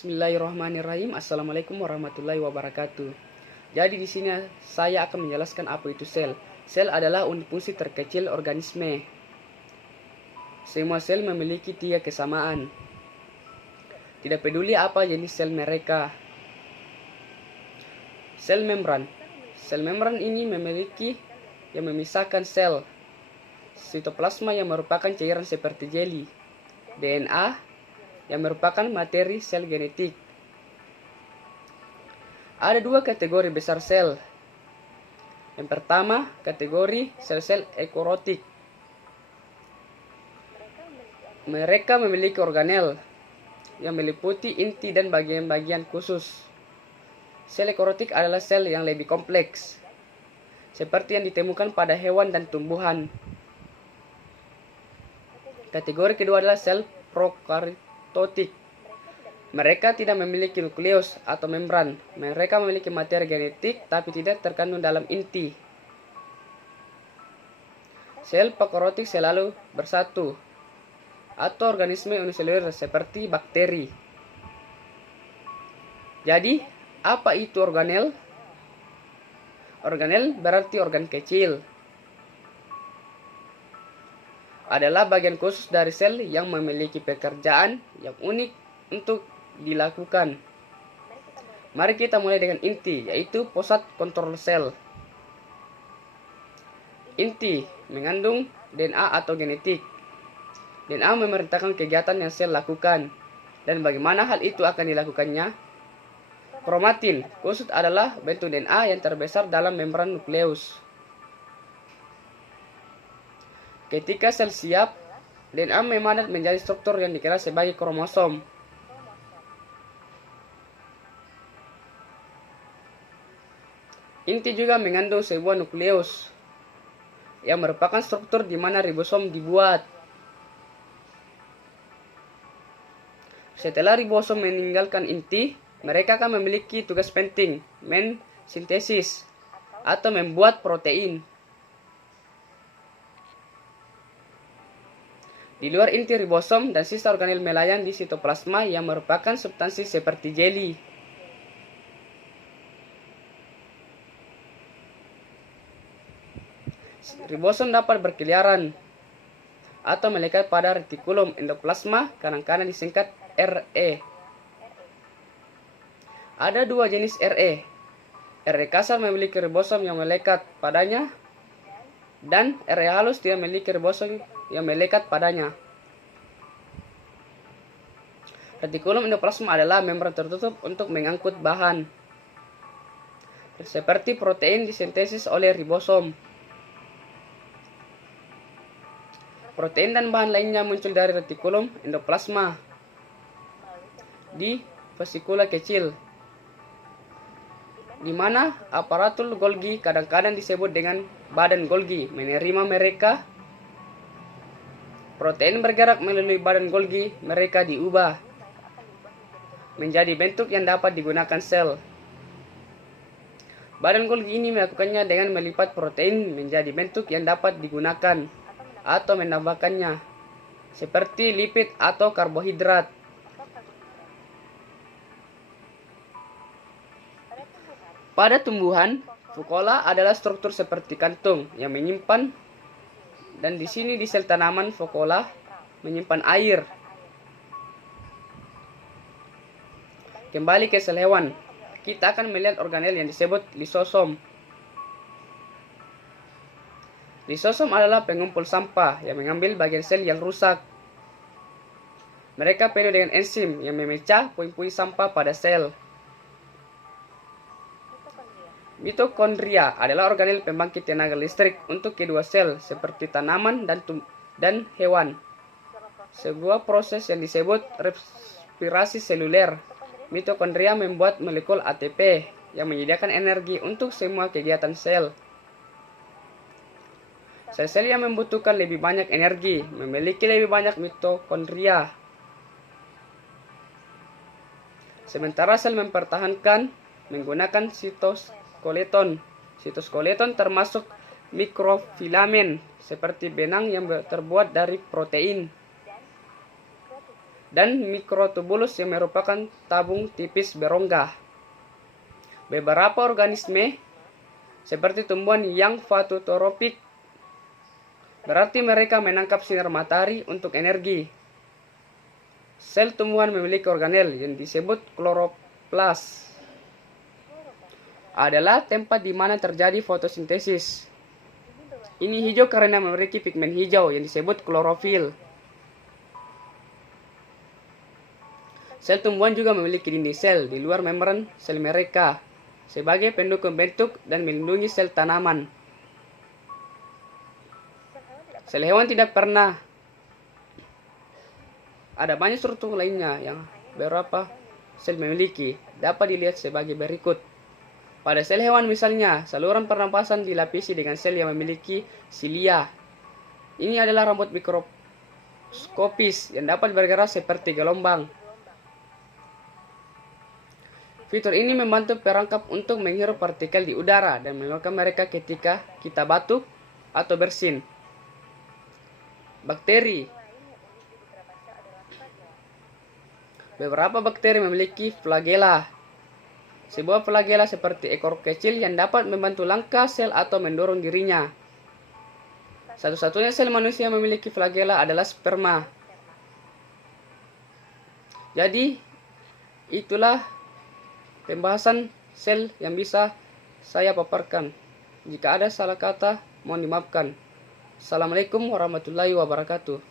Bismillahirrahmanirrahim. Assalamualaikum warahmatullahi wabarakatuh. Jadi di sini saya akan menjelaskan apa itu sel. Sel adalah unit fungsi terkecil organisme. Semua sel memiliki 3 kesamaan. Tidak peduli apa jenis sel mereka. Sel membran. Sel membran ini memiliki yang memisahkan sel. Sitoplasma yang merupakan cairan seperti jeli. DNA yang merupakan materi sel genetik. Ada 2 kategori besar sel. Yang pertama, kategori sel-sel eukariotik. Mereka memiliki organel yang meliputi inti dan bagian-bagian khusus. Sel eukariotik adalah sel yang lebih kompleks, seperti yang ditemukan pada hewan dan tumbuhan. Kategori kedua adalah sel prokaryotik. Mereka tidak memiliki nukleus atau membran. Mereka memiliki materi genetik tapi tidak terkandung dalam inti. Sel prokaryotik selalu bersatu atau organisme uniseluler seperti bakteri. Jadi, apa itu organel? Organel berarti organ kecil. Adalah bagian khusus dari sel yang memiliki pekerjaan yang unik untuk dilakukan. Mari kita mulai dengan inti, yaitu pusat kontrol sel. Inti mengandung DNA atau genetik. DNA memerintahkan kegiatan yang sel lakukan. Dan bagaimana hal itu akan dilakukannya? Kromatin khusus adalah bentuk DNA yang terbesar dalam membran nukleus. Ketika sel siap, DNA memadat menjadi struktur yang dikenal sebagai kromosom. Inti juga mengandung sebuah nukleus, yang merupakan struktur di mana ribosom dibuat. Setelah ribosom meninggalkan inti, mereka akan memiliki tugas penting, mensintesis, atau membuat protein. Di luar inti ribosom dan sisa organel melayang di sitoplasma yang merupakan substansi seperti jeli. Ribosom dapat berkeliaran atau melekat pada retikulum endoplasma, kadang-kadang disingkat RE. Ada 2 jenis RE. RE kasar memiliki ribosom yang melekat padanya, dan RE halus tidak memiliki ribosom yang melekat padanya. Retikulum endoplasma adalah membran tertutup untuk mengangkut bahan, seperti protein disintesis oleh ribosom. Protein dan bahan lainnya muncul dari retikulum endoplasma di vesikula kecil, di mana aparatur Golgi, kadang-kadang disebut dengan badan Golgi, menerima mereka. Protein bergerak melalui badan Golgi, mereka diubah menjadi bentuk yang dapat digunakan sel. Badan Golgi ini melakukannya dengan melipat protein menjadi bentuk yang dapat digunakan atau menambahkannya, seperti lipid atau karbohidrat. Pada tumbuhan, vakuola adalah struktur seperti kantung yang menyimpan, dan di sini di sel tanaman vakuola menyimpan air. Kembali ke sel hewan, kita akan melihat organel yang disebut lisosom. Lisosom adalah pengumpul sampah yang mengambil bagian sel yang rusak. Mereka penuh dengan enzim yang memecah puing-puing sampah pada sel. Mitokondria adalah organel pembangkit tenaga listrik untuk kedua sel seperti tanaman dan hewan. Sebuah proses yang disebut respirasi seluler. Mitokondria membuat molekul ATP yang menyediakan energi untuk semua kegiatan sel. Sel-sel yang membutuhkan lebih banyak energi memiliki lebih banyak mitokondria. Sementara sel mempertahankan menggunakan sitoskeleton. Sitoskeleton termasuk mikrofilamen seperti benang yang terbuat dari protein. dan mikrotubulus yang merupakan tabung tipis berongga. Beberapa organisme seperti tumbuhan yang fototrofik berarti mereka menangkap sinar matahari untuk energi. Sel tumbuhan memiliki organel yang disebut kloroplas. Adalah tempat di mana terjadi fotosintesis. Ini hijau karena memiliki pigmen hijau yang disebut klorofil. Sel tumbuhan juga memiliki dinding sel di luar membran sel mereka sebagai pendukung bentuk dan melindungi sel tanaman. Sel hewan tidak pernah. Ada banyak struktur lainnya yang beberapa sel memiliki. Dapat dilihat sebagai berikut. Pada sel hewan misalnya, saluran pernapasan dilapisi dengan sel yang memiliki silia. Ini adalah rambut mikroskopis yang dapat bergerak seperti gelombang. Fitur ini membantu perangkap untuk menghirup partikel di udara dan mengeluarkan mereka ketika kita batuk atau bersin. Bakteri. Beberapa bakteri memiliki flagela. Sebuah flagela seperti ekor kecil yang dapat membantu langkah sel atau mendorong dirinya. Satu-satunya sel manusia yang memiliki flagela adalah sperma. Jadi, itulah pembahasan sel yang bisa saya paparkan. Jika ada salah kata, mohon dimaafkan. Assalamualaikum warahmatullahi wabarakatuh.